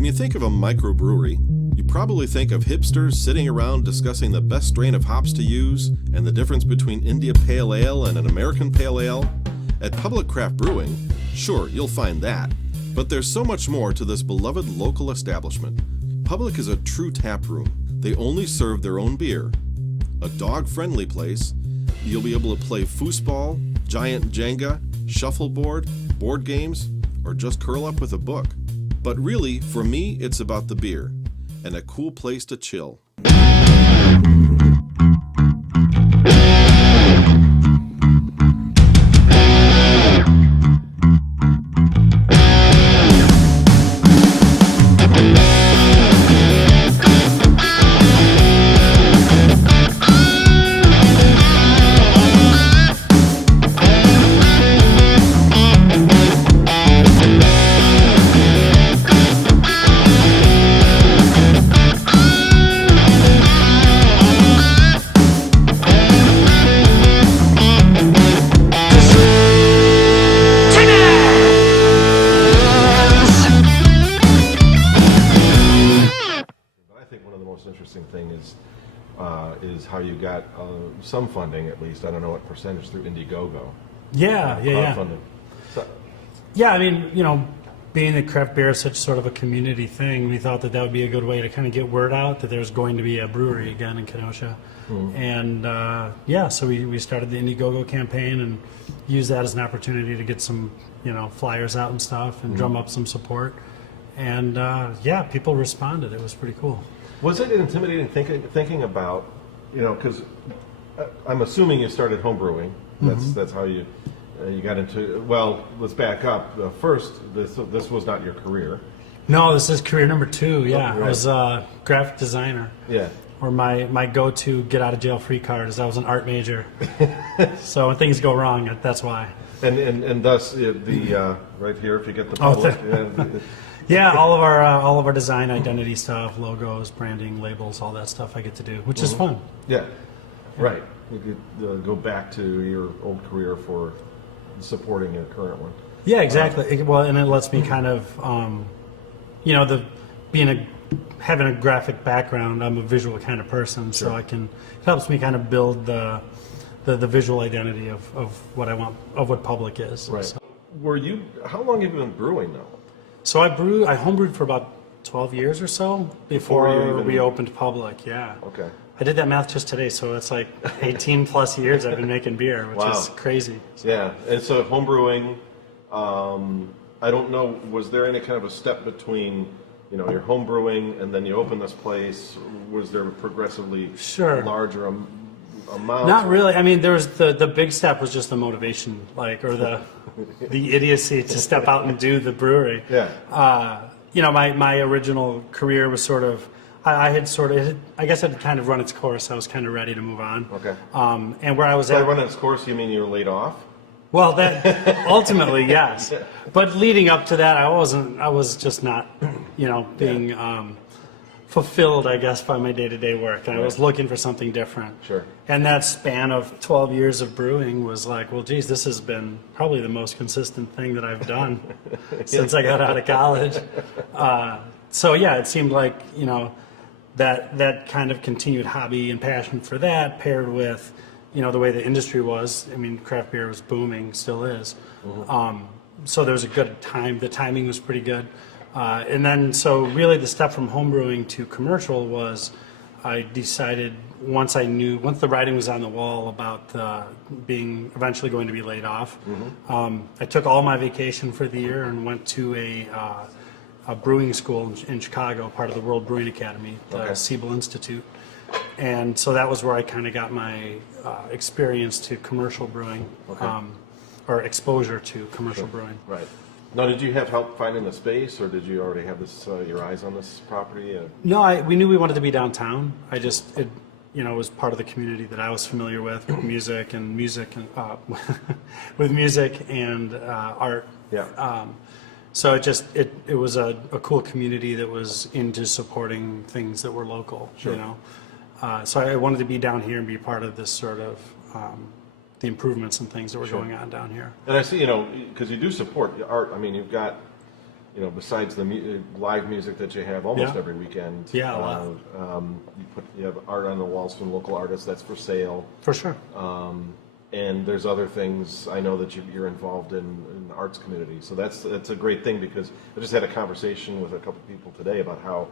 When you think of a microbrewery, you probably think of hipsters sitting around discussing the best strain of hops to use and the difference between India Pale Ale and an American Pale Ale. At Public Craft Brewing, sure, you'll find that. But there's so much more to this beloved local establishment. Public is a true tap room. They only serve their own beer. A dog-friendly place. You'll be able to play foosball, giant Jenga, shuffleboard, board games, or just curl up with a book. But really, for me, it's about the beer and a cool place to chill. Is how you got some funding, at least. I don't know what percentage, through Indiegogo. Yeah. So, yeah, I mean, being that craft beer is such sort of a community thing, we thought that would be a good way to kind of get word out that there's going to be a brewery again in Kenosha. Mm-hmm. And so we started the Indiegogo campaign and used that as an opportunity to get some, flyers out and stuff and drum up some support. And people responded. It was pretty cool. Was it intimidating thinking about, because I'm assuming you started homebrewing. That's how you got into. Well, let's back up. First, this was not your career. No, this is career number 2. Yeah, right. I was a graphic designer. Yeah. Or my go-to get out of jail free card is I was an art major. So when things go wrong, that's why. And thus the right here, if you get the public. Yeah, all of our design, identity stuff, logos, branding, labels, all that stuff I get to do, which is fun. Yeah, right. You could go back to your old career for supporting your current one. Yeah, exactly. Well, and it lets me kind of, having a graphic background, I'm a visual kind of person, so it helps me kind of build the visual identity of what I want, of what Public is. Right. So. How long have you been brewing now? So I homebrewed for about 12 years or so before we opened Public, yeah. Okay. I did that math just today, so it's like 18 plus years I've been making beer, which is crazy. So. Yeah, and so homebrewing, I don't know, was there any kind of a step between, your homebrewing and then you open this place? Was there a progressively larger amount? Not really. I mean, there was the big step was just the motivation, or the idiocy to step out and do the brewery. Yeah. My original career was sort of, I guess it had kind of run its course. I was kind of ready to move on. Okay. And where I was By run its course, you mean you were laid off? Well, that ultimately, yes. But leading up to that, I was just not, being fulfilled, I guess, by my day-to-day work, and I was looking for something different. Sure. And that span of 12 years of brewing was like, well, geez, this has been probably the most consistent thing that I've done since I got out of college. It seemed like, that kind of continued hobby and passion for that paired with, the way the industry was. I mean, craft beer was booming, still is. Mm-hmm. So there was a good time. The timing was pretty good. And then, so really the step from homebrewing to commercial was, I decided once the writing was on the wall about being eventually going to be laid off, I took all my vacation for the year and went to a brewing school in Chicago, part of the World Brewing Academy, the Siebel Institute. And so that was where I kind of got my experience to commercial brewing, or exposure to commercial brewing. Right. Now, did you have help finding the space, or did you already have your eyes on this property? No, we knew we wanted to be downtown. It was part of the community that I was familiar with music and with music and art. Yeah. So it was a cool community that was into supporting things that were local. Sure. So I wanted to be down here and be part of this sort of the improvements and things that were Sure. going on down here. And I see, because you do support the art. I mean, you've got besides the live music that you have almost every weekend. Yeah, a lot. You have art on the walls from local artists that's for sale. For sure. And there's other things I know that you're involved in the arts community. So that's a great thing, because I just had a conversation with a couple people today about how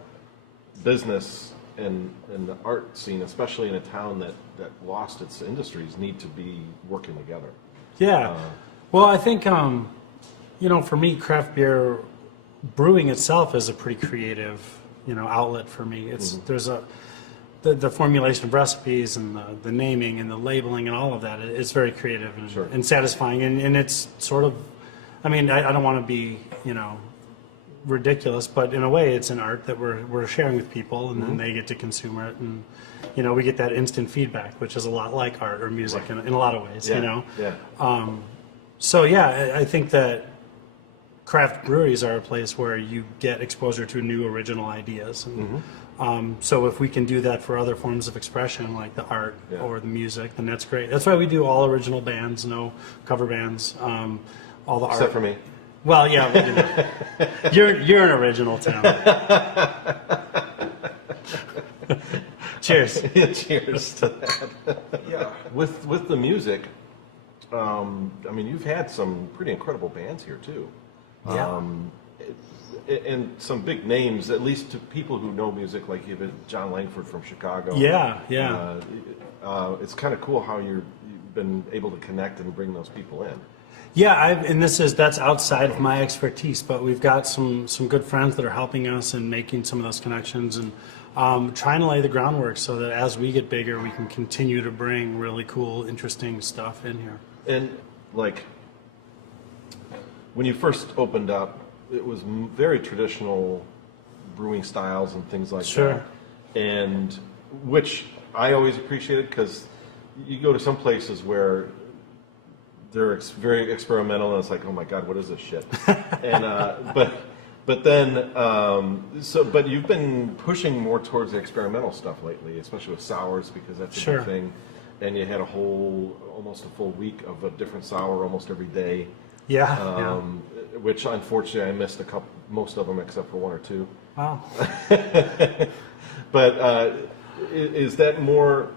business and the art scene, especially in a town that lost its industries, need to be working together. Yeah. Well, I think, for me, craft beer brewing itself is a pretty creative, outlet for me. There's the formulation of recipes and the naming and the labeling and all of that. It's very creative and satisfying. And it's sort of, I don't want to be, ridiculous, but in a way it's an art that we're sharing with people, and then they get to consume it, and we get that instant feedback, which is a lot like art or music in a lot of ways. So I think that craft breweries are a place where you get exposure to new original ideas, and so if we can do that for other forms of expression like the art or the music, then that's great. That's why we do all original bands, no cover bands, all the art except for me. Well, yeah, we do that. You're an original, Tim. Cheers. Cheers to that. Yeah. With the music, you've had some pretty incredible bands here too. Yeah. And some big names, at least to people who know music, like even John Langford from Chicago. Yeah. It's kind of cool how you've been able to connect and bring those people in. Yeah, that's outside of my expertise, but we've got some good friends that are helping us and making some of those connections, and trying to lay the groundwork so that as we get bigger, we can continue to bring really cool, interesting stuff in here. And like when you first opened up, it was very traditional brewing styles and things like that, and which I always appreciated, because you go to some places where they're very experimental, and it's like, oh my God, what is this shit? And but then but you've been pushing more towards the experimental stuff lately, especially with sours, because that's a big thing. And you had almost a full week of a different sour almost every day. Which unfortunately I missed most of them except for one or two. Wow. But is that more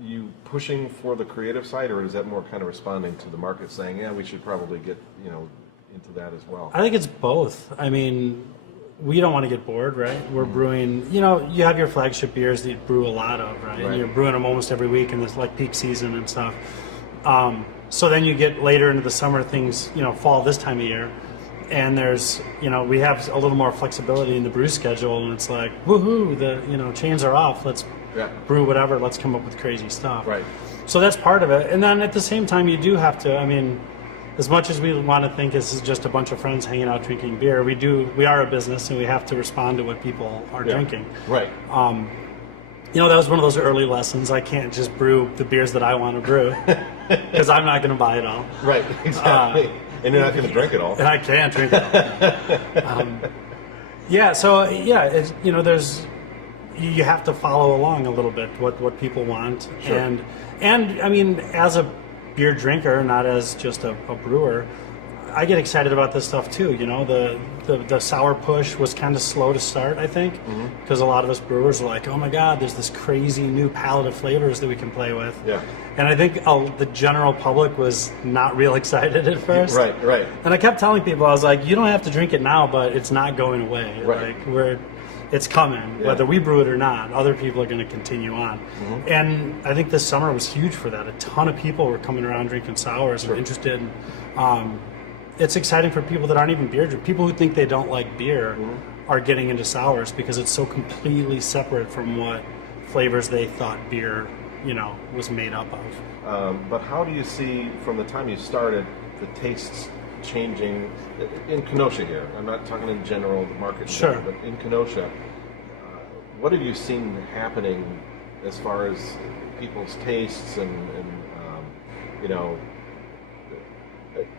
you pushing for the creative side, or is that more kind of responding to the market saying, yeah, we should probably get into that as well? I think it's both. We don't want to get bored, right? We're brewing, you have your flagship beers that you brew a lot of, right? And you're brewing them almost every week in this like peak season and stuff. So then you get later into the summer, things, fall this time of year, and there's, we have a little more flexibility in the brew schedule, and it's like, woohoo, the, chains are off, let's brew whatever, let's come up with crazy stuff. Right. So that's part of it. And then at the same time, you do have to, as much as we want to think this is just a bunch of friends hanging out drinking beer, we are a business, and we have to respond to what people are drinking. Right. That was one of those early lessons. I can't just brew the beers that I want to brew, because I'm not going to buy it all. Right, exactly. And you're not going to drink it all. And I can't drink it all. There's, you have to follow along a little bit what people want. Sure. And as a beer drinker, not as just a brewer, I get excited about this stuff too. The sour push was kind of slow to start, I think, because a lot of us brewers are like, oh my God, there's this crazy new palette of flavors that we can play with. Yeah. And I think the general public was not real excited at first. Right. And I kept telling people, I was like, you don't have to drink it now, but it's not going away. Right. It's coming, whether we brew it or not. Other people are going to continue on. And I think this summer was huge for that. A ton of people were coming around drinking sours and interested in. It's exciting for people that aren't even beer drinkers. People who think they don't like beer are getting into sours because it's so completely separate from what flavors they thought beer, was made up of. But how do you see, from the time you started, the tastes changing in Kenosha here? I'm not talking in general, the market, but in Kenosha, what have you seen happening as far as people's tastes and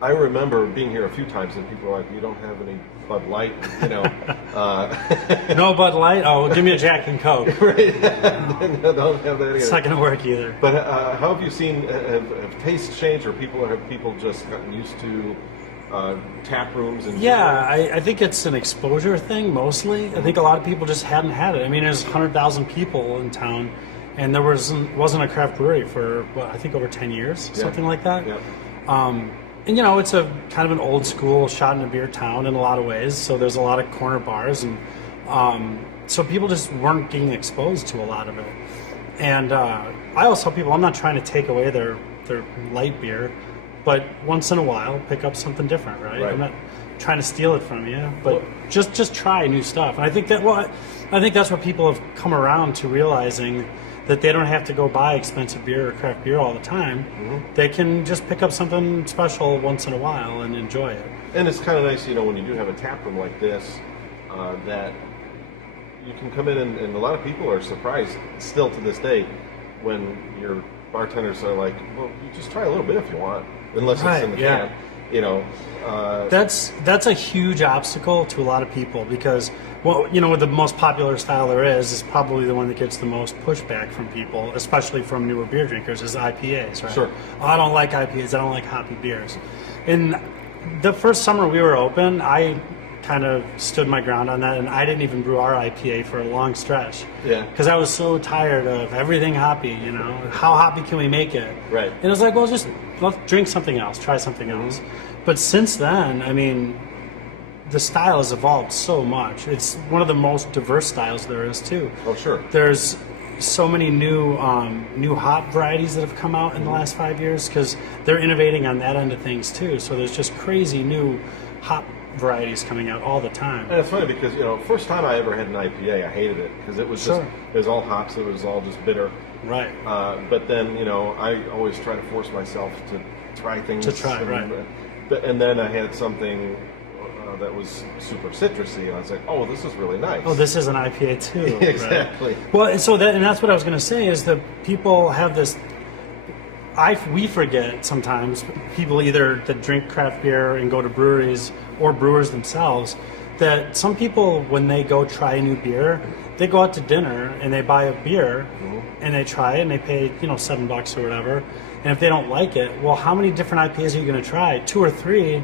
I remember being here a few times and people were like, you don't have any Bud Light, No Bud Light? Oh, give me a Jack and Coke. Right. Don't have that either. It's not going to work either. But how have you seen, have tastes changed, or have people just gotten used to tap rooms and Yeah, I think it's an exposure thing mostly. I think a lot of people just hadn't had it. I mean, there's 100,000 people in town, and there wasn't a craft brewery for, I think over 10 years, something like that. Yeah. And it's a kind of an old school shot in a beer town in a lot of ways. So there's a lot of corner bars, and so people just weren't getting exposed to a lot of it. And I always tell people I'm not trying to take away their light beer, but once in a while pick up something different, right? I'm not trying to steal it from you, but just try new stuff. And I think that's what people have come around to realizing, that they don't have to go buy expensive beer or craft beer all the time. They can just pick up something special once in a while and enjoy it. And it's kind of nice, when you do have a tap room like this, that you can come in and a lot of people are surprised still to this day when your bartenders are like, well, you just try a little bit if you want, unless it's in the can. That's a huge obstacle to a lot of people because, the most popular style there is probably the one that gets the most pushback from people, especially from newer beer drinkers, is IPAs, right? Sure. Oh, I don't like IPAs. I don't like hoppy beers. And the first summer we were open, I kind of stood my ground on that, and I didn't even brew our IPA for a long stretch. Yeah. Because I was so tired of everything hoppy, How hoppy can we make it? Right. And it was like, well, let's drink something else, try something else. But since then, I mean, the style has evolved so much. It's one of the most diverse styles there is, too. Oh, sure. There's so many new hop varieties that have come out in the last 5 years because they're innovating on that end of things, too. So there's just crazy new hop varieties coming out all the time. And it's funny because, first time I ever had an IPA, I hated it because it was it was all hops, it was all just bitter. Right. But then, I always try to force myself to try things. And then I had something that was super citrusy, and I was like, oh, this is really nice. Oh, this is an IPA too. Exactly. Right. Well, and that's what I was going to say is that people have this. We forget sometimes, people either that drink craft beer and go to breweries or brewers themselves, that some people, when they go try a new beer, they go out to dinner and they buy a beer and they try it and they pay, $7 or whatever. And if they don't like it, well, how many different IPAs are you going to try? 2 or 3,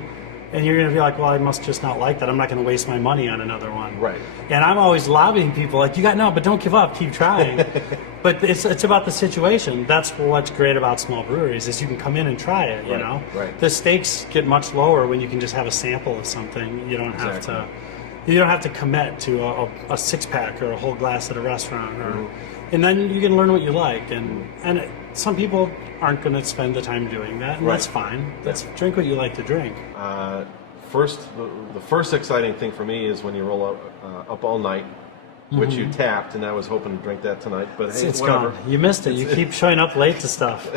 and you're going to be like, well, I must just not like that. I'm not going to waste my money on another one. Right. And I'm always lobbying people like, but don't give up, keep trying. But it's about the situation. That's what's great about small breweries is you can come in and try it, you know? Right. The stakes get much lower when you can just have a sample of something. You don't have to commit to a 6-pack or a whole glass at a restaurant. And then you can learn what you like. And some people aren't going to spend the time doing that, and that's fine. Drink what you like to drink. The first exciting thing for me is when you roll up all night, which you tapped, and I was hoping to drink that tonight, but it's whatever. Gone. You missed it. You keep showing up late to stuff.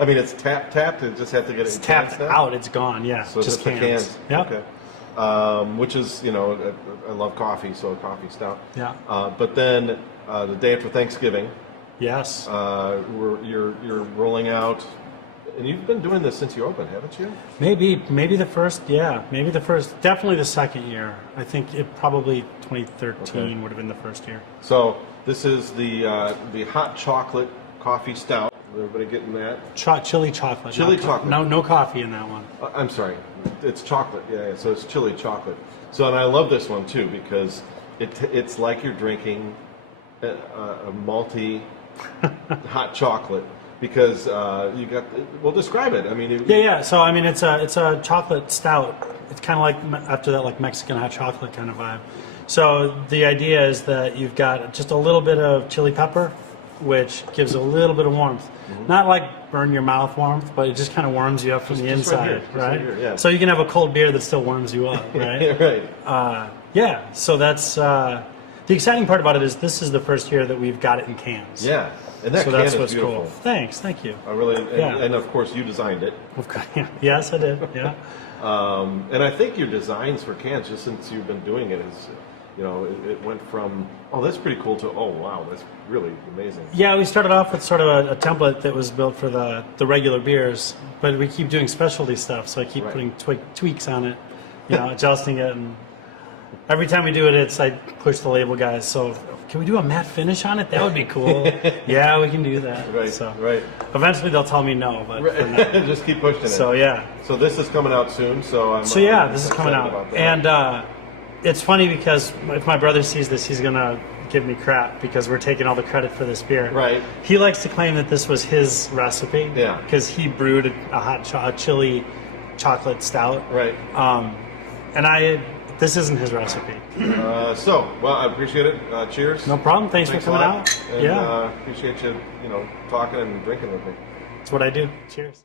I mean, it's tapped. You just have to get it. It's tapped out. It's gone. Yeah, so just cans. The cans. Yep. Okay. Which is, I love coffee, so a coffee stout. Yeah. But then the day after Thanksgiving. Yes. You're rolling out, and you've been doing this since you opened, haven't you? Maybe the first. Yeah, maybe the first. Definitely the second year. I think it probably 2013 would have been the first year. So this is the hot chocolate coffee stout. Everybody getting that? Chili chocolate. Chili chocolate. No coffee in that one. I'm sorry. It's chocolate. Yeah. So it's chili chocolate. So, and I love this one too because it's like you're drinking a malty hot chocolate because you got. Well, describe it. I mean. Yeah. So I mean, it's a chocolate stout. It's kind of like after that, like Mexican hot chocolate kind of vibe. So the idea is that you've got just a little bit of chili pepper, which gives a little bit of warmth. Not like burn your mouth warmth, but it just kind of warms you up from the inside, right? Here, yeah. So you can have a cold beer that still warms you up, right? Right. Yeah. So that's the exciting part about it is this is the first year that we've got it in cans. Yeah, and that so can that's is what's beautiful. Cool. Thank you. I really, and of course you designed it. Yes, I did. Yeah. And I think your designs for cans, just since you've been doing it, is. It went from, oh, that's pretty cool, to, oh, wow, that's really amazing. Yeah, we started off with sort of a template that was built for the regular beers, but we keep doing specialty stuff, so I keep putting tweaks on it, adjusting it. And every time we do it, I push the label guys. So can we do a matte finish on it? That would be cool. Yeah, we can do that. Right, So right. eventually they'll tell me no, but for now. Just keep pushing it. So yeah. So this is coming out soon. So This is coming out, and it's funny because if my brother sees this, he's gonna give me crap because we're taking all the credit for this beer. Right. He likes to claim that this was his recipe. Yeah. Because he brewed a chili chocolate stout. Right. This isn't his recipe. Well, I appreciate it. Cheers. No problem. Thanks for coming a lot. out. And, Yeah. Appreciate you, talking and drinking with me. That's what I do. Cheers.